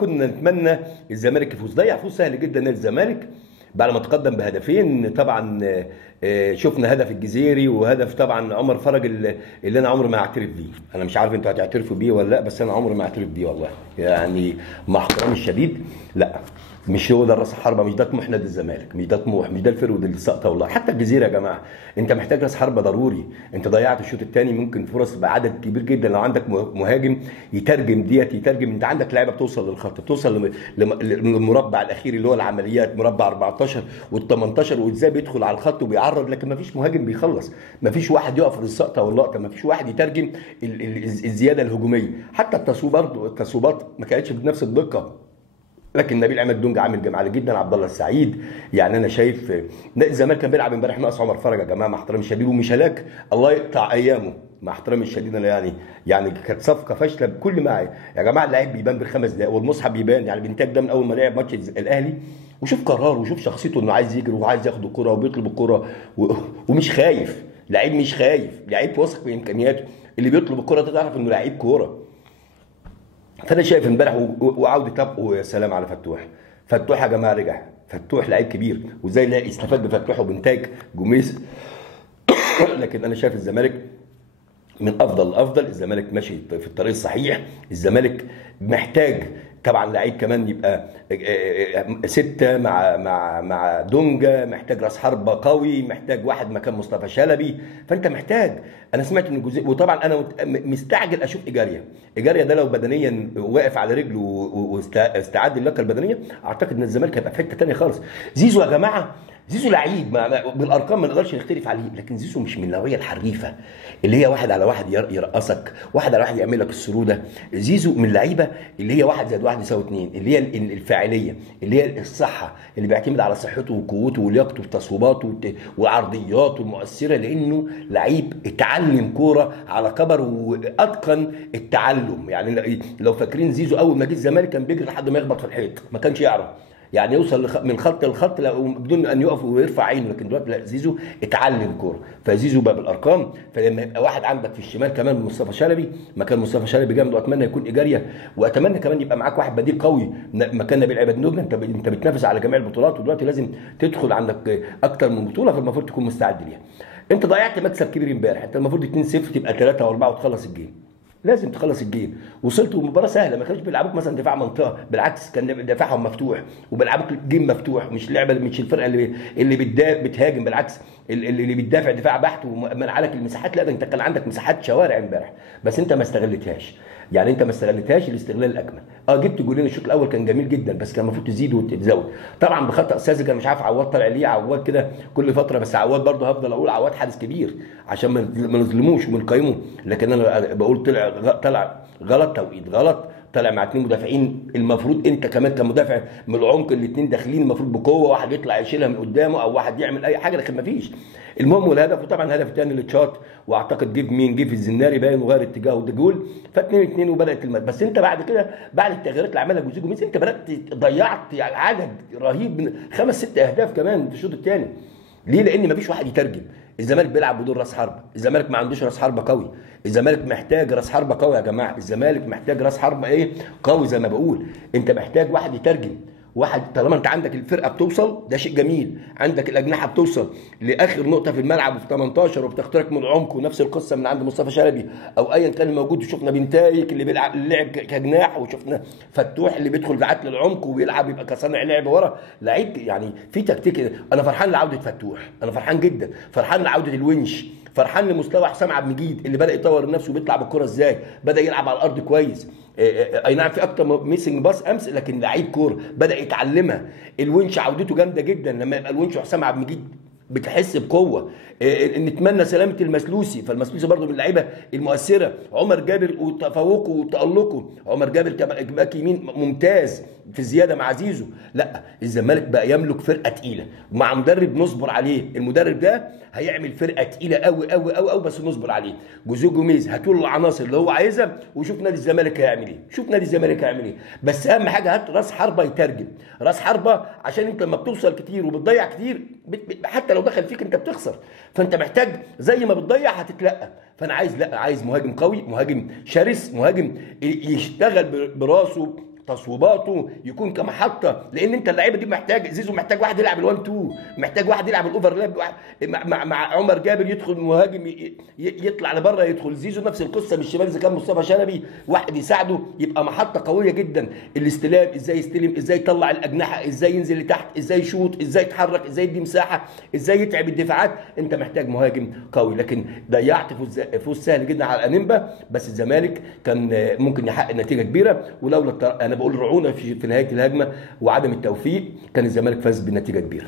كنا نتمنى الزمالك يفوز. ضيع فوز سهل جدا نادي الزمالك بعد ما تقدم بهدفين. طبعا شفنا هدف الجزيري وهدف طبعا عمر فرج اللي انا عمري ما هعترف بيه. انا مش عارف انتوا هتعترفوا بيه ولا لا، بس انا عمري ما هعترف بيه والله، يعني مع احترامي الشديد. لا، مش هو ده راس حربه، مش ده طموح نادي الزمالك، مش ده طموح، مش ده الفرود اللي سقطه والله. حتى الجزيره يا جماعه انت محتاج راس حربه ضروري. انت ضيعت الشوط الثاني ممكن فرص بعدد كبير جدا. لو عندك مهاجم يترجم يترجم، انت عندك لعيبه بتوصل للخط، بتوصل للمربع الاخير اللي هو العمليات، مربع 14 وال18، وازاي بيدخل على الخط وبيعرض، لكن ما فيش مهاجم بيخلص، ما فيش واحد يقف للسقطه واللقطه، ما فيش واحد يترجم الزياده الهجوميه. حتى التصويبات ما كانتش بنفس الدقه. لكن نبيل عماد دونج عامل جماعي جدا، عبد الله السعيد. يعني انا شايف نادي الزمالك كان بيلعب امبارح ناقص عمر فرج يا جماعه، مع احترامي الشديد، ومش هلاك الله يقطع ايامه، مع احترامي الشديد. انا يعني كانت صفقه فاشله بكل ما يا جماعه. اللعيب بيبان بالخمس دقائق والمصحف بيبان، يعني بنتاج ده من اول ما لعب ماتش الاهلي، وشوف قراره وشوف شخصيته، انه عايز يجري وعايز ياخد الكره وبيطلب الكره ومش خايف. لعيب مش خايف، لعيب واثق في امكانياته. اللي بيطلب الكره ده تعرف انه لعيب كوره. فانا شايف امبارح وعوده ويا سلام على فتوح يا جماعه. رجع فتوح لعيب كبير، وازاي استفاد بفتوح وبنتاج جوميز. لكن انا شايف الزمالك من افضل الافضل، الزمالك ماشي في الطريق الصحيح. الزمالك محتاج طبعا لعيب كمان يبقى ستة مع دونجا، محتاج راس حربة قوي، محتاج واحد مكان مصطفى شلبي. فانت محتاج، انا سمعت ان وطبعا انا مستعجل اشوف ايجاريا ده لو بدنيا واقف على رجله واستعد للياقه البدنيه، اعتقد ان الزمالك هيبقى في حته ثانيه خالص. زيزو يا جماعه، زيزو لعيب بالارقام ما نقدرش نختلف عليه، لكن زيزو مش من النوعيه الحريفه اللي هي واحد على واحد يرقصك، واحد على واحد يعمل لك السروده. زيزو من اللعيبه اللي هي 1+1=2، اللي هي الفاعليه، اللي هي الصحه، اللي بيعتمد على صحته وقوته ولياقته وتصويباته وعرضياته المؤثره، لانه لعيب اتعلم كوره على كبر واتقن التعلم. يعني لو فاكرين زيزو اول ما جه الزمالك كان بيجري لحد ما يخبط في الحيط، ما كانش يعرف يعني يوصل من خط لخط بدون ان يقف ويرفع عينه. لكن دلوقتي لا، زيزو اتعلم كوره. فزيزو بقى بالارقام. فلما يبقى واحد عندك في الشمال كمان مصطفى شلبي، مكان مصطفى شلبي جامد، واتمنى يكون ايجاريا، واتمنى كمان يبقى معاك واحد بديل قوي مكان نبيل عماد دونج. انت بتنافس على جميع البطولات، ودلوقتي لازم تدخل عندك اكتر من بطوله، فالمفروض تكون مستعد ليها. انت ضيعت مكسب كبير امبارح، انت المفروض 2-0 تبقى 3 و4 وتخلص الجيم. لازم تخلص الجيم. وصلت المباراه سهله، ما كانوش بيلعبوك مثلا دفاع منطقه، بالعكس كان دفاعهم مفتوح وبيلعبوك الجيم مفتوح. مش لعبه، مش الفرقه اللي بتهاجم، بالعكس اللي بتدافع دفاع بحت ومنع لك المساحات. لا، ده انت كان عندك مساحات شوارع امبارح، بس انت ما استغلتهاش. يعني انت ما استغلتهاش الاستغلال الاكمل. جبت جولين، الشوط الاول كان جميل جدا، بس كان المفروض تزيد وتزود. طبعا بخطا ساذج، انا مش عارف عواد طالع ليه، عواد كده كل فتره، بس عواد برضه هفضل اقول عواد حارس كبير عشان ما نظلموش ونقيمه. لكن انا بقول طلع غلط، توقيت غلط، طالع مع 2 مدافعين. المفروض انت كمان كمدافع من العمق، الاثنين داخلين المفروض بقوه، واحد يطلع يشيلها من قدامه او واحد يعمل اي حاجه، لكن ما فيش. المهم والهدف، وطبعا الهدف الثاني اللي اتشاط، واعتقد جه في الزناري باين وغير اتجاهه ده جول، ف2-2 وبدات بس انت بعد كده، بعد التغييرات اللي عملها جوزيه جوميز، انت بدات ضيعت يعني عدد رهيب من 5-6 اهداف كمان في الشوط الثاني. ليه؟ لان مفيش واحد يترجم. الزمالك بيلعب بدون راس حربه، الزمالك ما عندوش راس حربه قوي، الزمالك محتاج راس حربه قوي يا جماعه. الزمالك محتاج راس حربه قوي زي ما بقول. انت محتاج واحد يترجم، واحد. طالما انت عندك الفرقه بتوصل، ده شيء جميل، عندك الاجنحه بتوصل لاخر نقطه في الملعب وفي 18 وبتخترق من العمق، ونفس القصه من عند مصطفى شلبي او ايا كان الموجود. وشفنا بنتايك اللي بيلعب لعب كجناح، وشفنا فتوح اللي بيدخل ساعات للعمق وبيلعب يبقى كصانع لعب ورا لعيب. يعني في تكتيك. انا فرحان لعوده فتوح، انا فرحان جدا، فرحان لعوده الونش، فرحان لمستوى حسام عبد المجيد اللي بدا يطور نفسه وبيطلع بالكره ازاي، بدا يلعب على الارض كويس. اي نعم في اكتر ميسنج باس امس، لكن لعيب كوره بدا يتعلمها. الونش عودته جامده جدا، لما يبقى الونش وحسام عبد المجيد بتحس بقوه. نتمنى سلامه المسلوسي، فالمسلوسي برضو من اللعيبه المؤثره. عمر جابر وتفوقه وتالقه، عمر جابر باك يمين ممتاز في زياده مع زيزو. لا، الزمالك بقى يملك فرقه تقيله مع مدرب نصبر عليه. المدرب ده هيعمل فرقه تقيله قوي قوي قوي قوي، بس نصبر عليه. جوزيه جوميز هاتوا له العناصر اللي هو عايزها، وشوف نادي الزمالك هيعمل ايه، شوف نادي الزمالك هيعمل ايه. بس اهم حاجه هات راس حربه يترجم، راس حربه، عشان انت لما بتوصل كتير وبتضيع كتير حتى لو دخل فيك انت بتخسر. فانت محتاج زي ما بتضيع هتتلقى. فانا عايز مهاجم قوي، مهاجم شرس، مهاجم يشتغل براسه تصويباته، يكون كمحطه، لان انت اللعيبه دي محتاج، زيزو محتاج واحد يلعب ال1 2، محتاج واحد يلعب الاوفرلاب مع عمر جابر، يدخل مهاجم يطلع لبره، يدخل زيزو نفس القصه بالشمال اذا كان مصطفى شلبي، واحد يساعده، يبقى محطه قويه جدا. الاستلام، ازاي يستلم، ازاي يطلع الاجنحه، ازاي ينزل لتحت، ازاي يشوط، ازاي يتحرك، ازاي يدي مساحه، ازاي يتعب الدفاعات. انت محتاج مهاجم قوي. لكن ضيعت فوز سهل جدا على انيمبا، بس الزمالك كان ممكن يحقق نتيجه كبيره، ولولا انا بقول رعونه في نهايه الهجمه وعدم التوفيق كان الزمالك فاز بنتيجه كبيره.